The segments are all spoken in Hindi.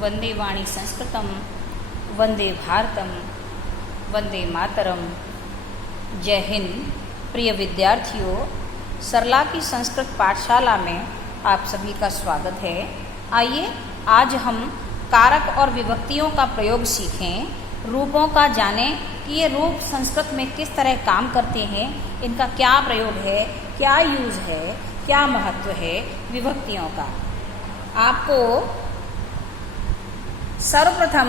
वंदे वाणी संस्कृतम, वंदे भारतम, वंदे मातरम। जय हिंद। प्रिय विद्यार्थियों, सरला की संस्कृत पाठशाला में आप सभी का स्वागत है। आइए आज हम कारक और विभक्तियों का प्रयोग सीखें, रूपों का जानें कि ये रूप संस्कृत में किस तरह काम करते हैं, इनका क्या प्रयोग है, क्या यूज है, क्या महत्व है विभक्तियों का। आपको सर्वप्रथम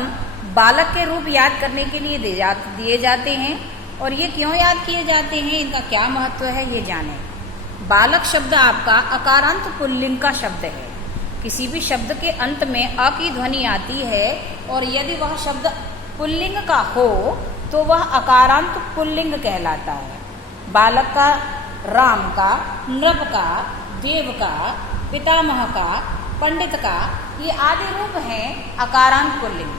बालक के रूप याद करने के लिए दिए जाते हैं और ये क्यों याद किए जाते हैं, इनका क्या महत्व है, ये जानें। बालक शब्द आपका अकारांत पुल्लिंग का शब्द है। किसी भी शब्द के अंत में अ की ध्वनि आती है और यदि वह शब्द पुल्लिंग का हो तो वह अकारांत पुल्लिंग कहलाता है। बालक का, राम का, नृप का, देव का, पितामह का, पंडित का, ये आदि रूप हैं अकारांत पुल्लिंग।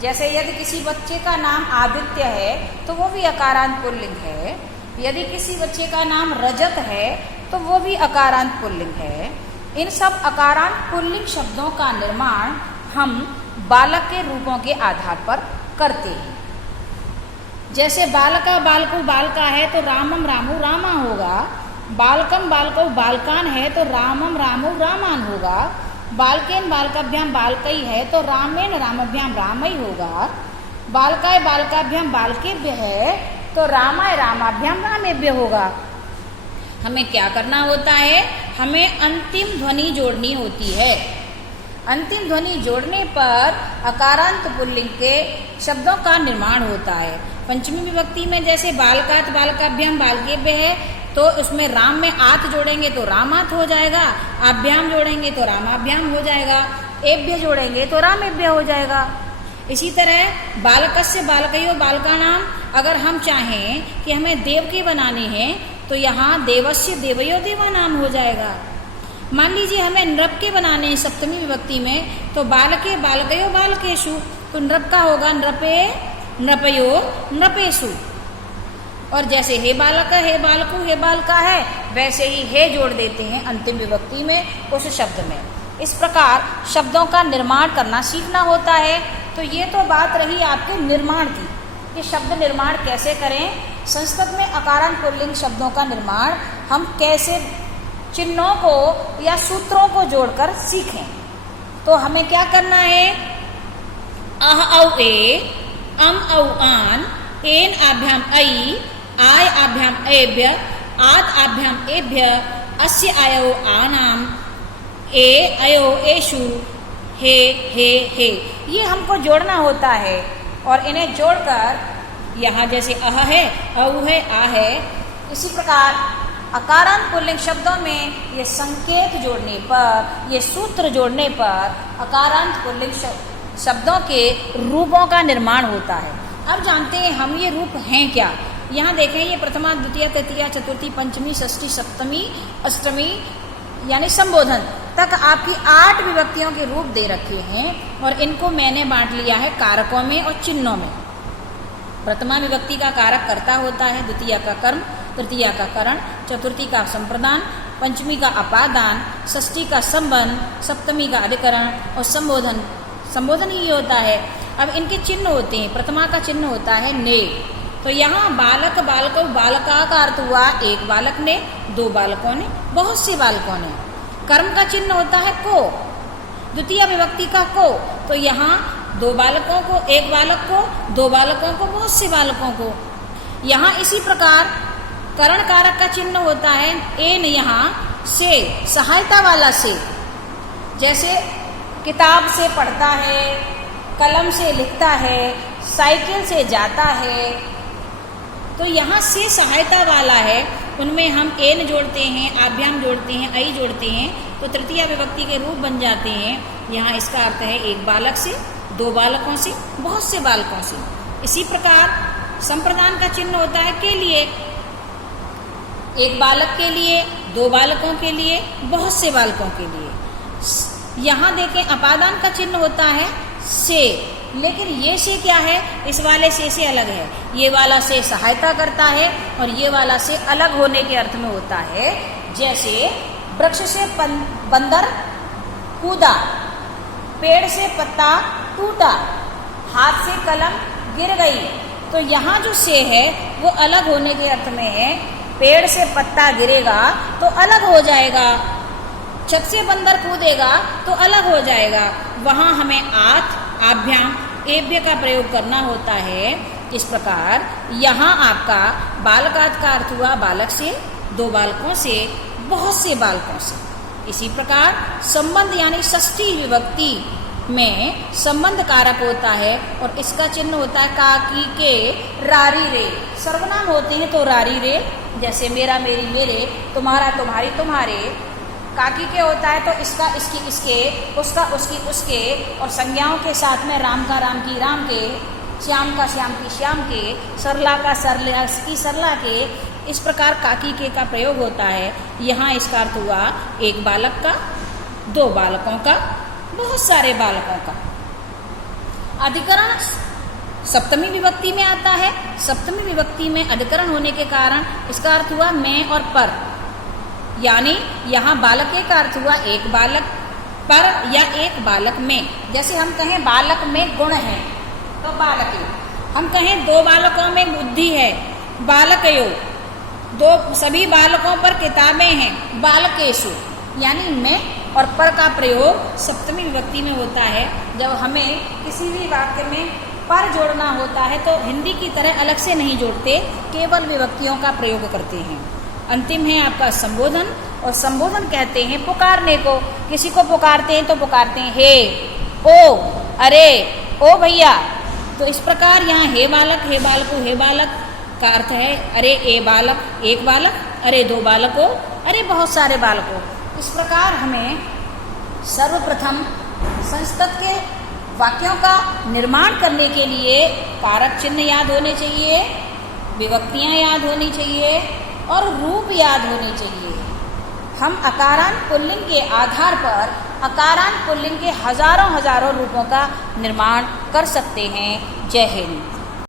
जैसे यदि किसी बच्चे का नाम आदित्य है तो वो भी अकारांत पुल्लिंग है। यदि किसी बच्चे का नाम रजत है तो वो भी अकारांत पुल्लिंग है। इन सब अकारांत पुल्लिंग शब्दों का निर्माण हम बालक के रूपों के आधार पर करते हैं। जैसे बालका बालकु बालका है तो रामम रामु रामा होगा। बालकम बालकौ बालकान है तो रामम रामु रामान होगा। बालकेन बालकाभ्याम बालकई है तो रामेन रामभ्याम रामई होगा। बालकाय बालकाभ्याम बालकेभ्य है तो रामाय रामाभ्याम रामेभ्य होगा। हमें क्या करना होता है, हमें अंतिम ध्वनि जोड़नी होती है। अंतिम ध्वनि जोड़ने पर अकारांत पुल्लिंग के शब्दों का निर्माण होता है। पंचमी विभक्ति में जैसे बालकात बालकाभ्याम बालकेभ्य है तो उसमें राम में आत जोड़ेंगे तो रामात हो जाएगा, आभ्याम जोड़ेंगे तो रामाभ्याम हो जाएगा, एभ्य जोड़ेंगे तो रामेभ्य हो जाएगा। इसी तरह बालकस्य बालकयो बालका नाम, अगर हम चाहें कि हमें देव के बनाने हैं तो यहाँ देवस्य देवयो देवा नाम हो जाएगा। मान लीजिए हमें नृप के बनाने हैं सप्तमी विभक्ति में तो बालके बालकयो बालकेशु, तो नृप का होगा नृपे नृपयो नृपेशु। और जैसे हे बालक हे बालकु हे बालका है वैसे ही हे जोड़ देते हैं अंतिम विभक्ति में उस शब्द में। इस प्रकार शब्दों का निर्माण करना सीखना होता है। तो ये तो बात रही आपके निर्माण की, कि शब्द निर्माण कैसे करें। संस्कृत में अकारांत पुल्लिंग शब्दों का निर्माण हम कैसे चिन्हों को या सूत्रों को जोड़कर सीखें। तो हमें क्या करना है, अह औ ए, अम औ आन, एन आभ्याम ऐ, आय आभ्याम एभ्य, आद आभ्याम एभ्य, अस्य आयो आनाम, ए अयो एषु, हे हे, ये हमको जोड़ना होता है। और इन्हें जोड़कर यहाँ जैसे अह है, औ है, आ है, इसी प्रकार अकारांत पुल्लिंग शब्दों में ये संकेत जोड़ने पर, ये सूत्र जोड़ने पर अकारांत पुल्लिंग शब्दों के रूपों का निर्माण होता है। अब जानते हैं हम ये रूप हैं क्या। यहाँ देखें, ये प्रथमा द्वितीय तृतीया चतुर्थी पंचमी षष्ठी सप्तमी अष्टमी यानी संबोधन तक आपकी 8 विभक्तियों के रूप दे रखे हैं और इनको मैंने बांट लिया है कारकों में और चिन्हों में। प्रथमा विभक्ति का कारक कर्ता होता है, द्वितीय का कर्म, तृतीया का करण, चतुर्थी का संप्रदान, पंचमी का अपादान, षष्ठी का संबंध, सप्तमी का अधिकरण और संबोधन ही होता है। अब इनके चिन्ह होते हैं। प्रथमा का चिन्ह होता है ने, तो यहाँ बालक बालको बालका का अर्थ हुआ एक बालक ने, 2 बालकों ने, बहुत से बालकों ने। कर्म का चिन्ह होता है को, द्वितीय विभक्ति का को, तो यहाँ 2 बालकों को, 1 बालक को, 2 बालकों को, बहुत से बालकों को। यहाँ इसी प्रकार करण कारक का चिन्ह होता है एन, यहाँ से, सहायता वाला से। जैसे किताब से पढ़ता है, कलम से लिखता है, साइकिल से जाता है, तो यहाँ से सहायता वाला है, उनमें हम एन जोड़ते हैं, आभ्याम जोड़ते हैं, ऐ जोड़ते हैं तो तृतीय विभक्ति के रूप बन जाते हैं। यहाँ इसका अर्थ है 1 बालक से, 2 बालकों से, बहुत से बालकों से। इसी प्रकार संप्रदान का चिन्ह होता है के लिए, 1 बालक के लिए, 2 बालकों के लिए, बहुत से बालकों के लिए। यहाँ देखें अपादान का चिन्ह होता है से, लेकिन ये से क्या है, इस वाले से अलग है। ये वाला से सहायता करता है और ये वाला से अलग होने के अर्थ में होता है। जैसे वृक्ष से बंदर कूदा, पेड़ से पत्ता टूटा, हाथ से कलम गिर गई। तो यहाँ जो से है वो अलग होने के अर्थ में है। पेड़ से पत्ता गिरेगा तो अलग हो जाएगा, छत से बंदर कूदेगा तो अलग हो जाएगा। वहाँ हमें आत, आभ्याम, एभ्य का प्रयोग करना होता है। इस प्रकार यहाँ आपका बालकात का अर्थ हुआ बालक से, दो बालकों से, बहुत से बालकों से। इसी प्रकार संबंध यानी षष्ठी विभक्ति में संबंध कारक होता है और इसका चिन्ह होता है का, की, के, रारी, रे। सर्वनाम होते हैं तो रारी, रे, जैसे मेरा, मेरी, मेरे, तुम्हारा, तुम्हारी, तुम्हारे। काकी के होता है तो इसका, इसकी, इसके, उसका, उसकी, उसके, और संज्ञाओं के साथ में राम का, राम की, राम के, श्याम का, श्याम की, श्याम के, सरला का, सरला की, सरला के। इस प्रकार काकी के का प्रयोग होता है। यहाँ इसका अर्थ हुआ एक बालक का, दो बालकों का, बहुत सारे बालकों का। अधिकरण सप्तमी विभक्ति में आता है। सप्तमी विभक्ति में अधिकरण होने के कारण इसका अर्थ हुआ मैं और पर, यानी यहाँ बालक का अर्थ हुआ एक बालक पर या एक बालक में। जैसे हम कहें बालक में गुण है तो बालक, हम कहें दो बालकों में बुद्धि है, बालकयो, दो सभी बालकों पर किताबें हैं, बालकेशु। यानी में और पर का प्रयोग सप्तमी विभक्ति में होता है। जब हमें किसी भी वाक्य में पर जोड़ना होता है तो हिंदी की तरह अलग से नहीं जोड़ते, केवल विभक्तियों का प्रयोग करते हैं। अंतिम है आपका संबोधन, और संबोधन कहते हैं पुकारने को। किसी को पुकारते हैं तो पुकारते हैं हे, ओ, अरे, ओ भैया। तो इस प्रकार यहाँ हे बालक, हे बालको, हे बालक का अर्थ है अरे ए बालक, एक बालक, अरे दो बालकों, अरे बहुत सारे बालकों। इस प्रकार हमें सर्वप्रथम संस्कृत के वाक्यों का निर्माण करने के लिए कारक चिन्ह याद होने चाहिए, विभक्तियाँ याद होनी चाहिए और रूप याद होने चाहिए। हम अकारांत पुल्लिंग के आधार पर अकारांत पुल्लिंग के हजारों हजारों रूपों का निर्माण कर सकते हैं। जय हिंद।